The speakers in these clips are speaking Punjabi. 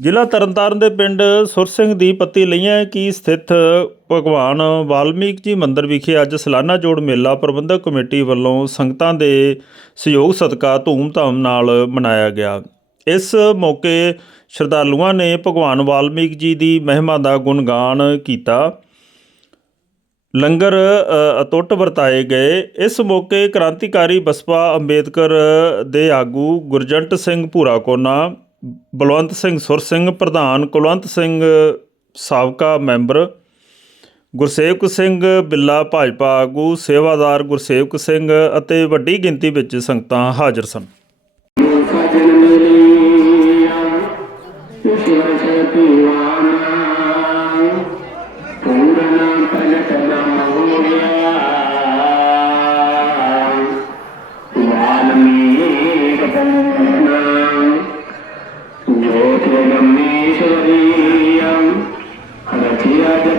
ਜ਼ਿਲ੍ਹਾ ਤਰਨਤਾਰਨ ਦੇ ਪਿੰਡ ਸੁਰ ਸਿੰਘ ਦੀ ਪੱਤੀ ਲਈਆਂ ਕੀ ਸਥਿਤ ਭਗਵਾਨ ਵਾਲਮੀਕ ਜੀ ਮੰਦਿਰ ਵਿਖੇ ਅੱਜ ਸਾਲਾਨਾ ਜੋੜ ਮੇਲਾ ਪ੍ਰਬੰਧਕ ਕਮੇਟੀ ਵੱਲੋਂ ਸੰਗਤਾਂ ਦੇ ਸਹਿਯੋਗ ਸਦਕਾ ਧੂਮ-ਧਾਮ ਨਾਲ ਮਨਾਇਆ ਗਿਆ। ਇਸ ਮੌਕੇ ਸ਼ਰਧਾਲੂਆਂ ਨੇ ਭਗਵਾਨ ਵਾਲਮੀਕ ਜੀ ਦੀ ਮਹਿਮਾ ਦਾ ਗੁਣਗਾਨ ਕੀਤਾ। ਲੰਗਰ ਅ, ਵਰਤਾਏ ਗਏ। ਇਸ ਮੌਕੇ ਕ੍ਰਾਂਤੀਕਾਰੀ ਬਸਪਾ ਅੰਬੇਦਕਰ ਦੇ ਆਗੂ ਗੁਰਜੰਟ ਸਿੰਘ ਭੂਰਾ ਕੋਨਾ ਬਲਵੰਤ ਸਿੰਘ ਸੁਰ ਸਿੰਘ, ਪ੍ਰਧਾਨ ਕੁਲਵੰਤ ਸਿੰਘ ਸਾਬਕਾ ਮੈਂਬਰ, ਗੁਰਸੇਵਕ ਸਿੰਘ ਬਿੱਲਾ ਭਾਜਪਾ ਆਗੂ, ਸੇਵਾਦਾਰ ਗੁਰਸੇਵਕ ਸਿੰਘ ਅਤੇ ਵੱਡੀ ਗਿਣਤੀ ਵਿੱਚ ਸੰਗਤਾਂ ਹਾਜ਼ਰ ਸਨ।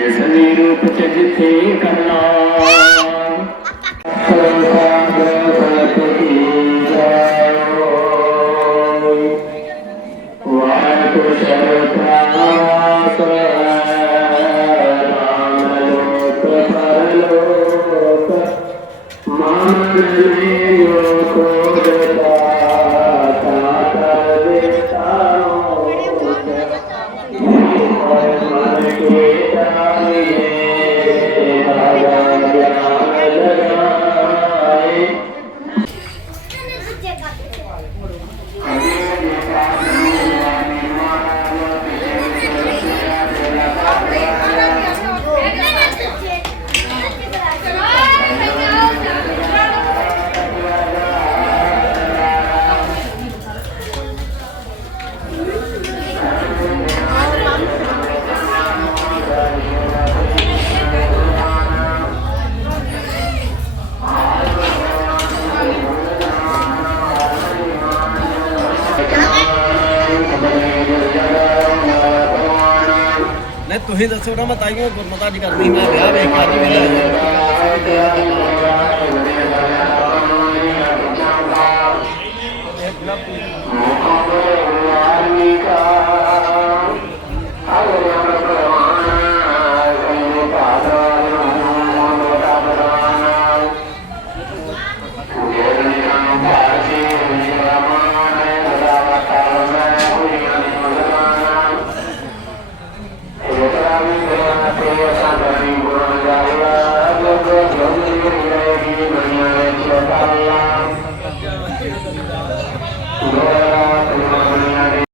ਜਿਸ ਵੀ ਰੂਪ ਚ ਜਿਥੇ ਕਰਨਾ ਸਰਵਾਂਗ ਸਤਿ আমিন। ਨਹੀਂ ਤੁਸੀਂ ਦੱਸੋ ਨਾ, ਮੈਂ ਤਾਈਓ ਗੁਰਮਤਾ ਦੀ ਕਰਦੀ, ਮੈਂ ਵਿਆਹ ਵੇਖ ਕੇ ਅੱਜ ਵੇਲੇ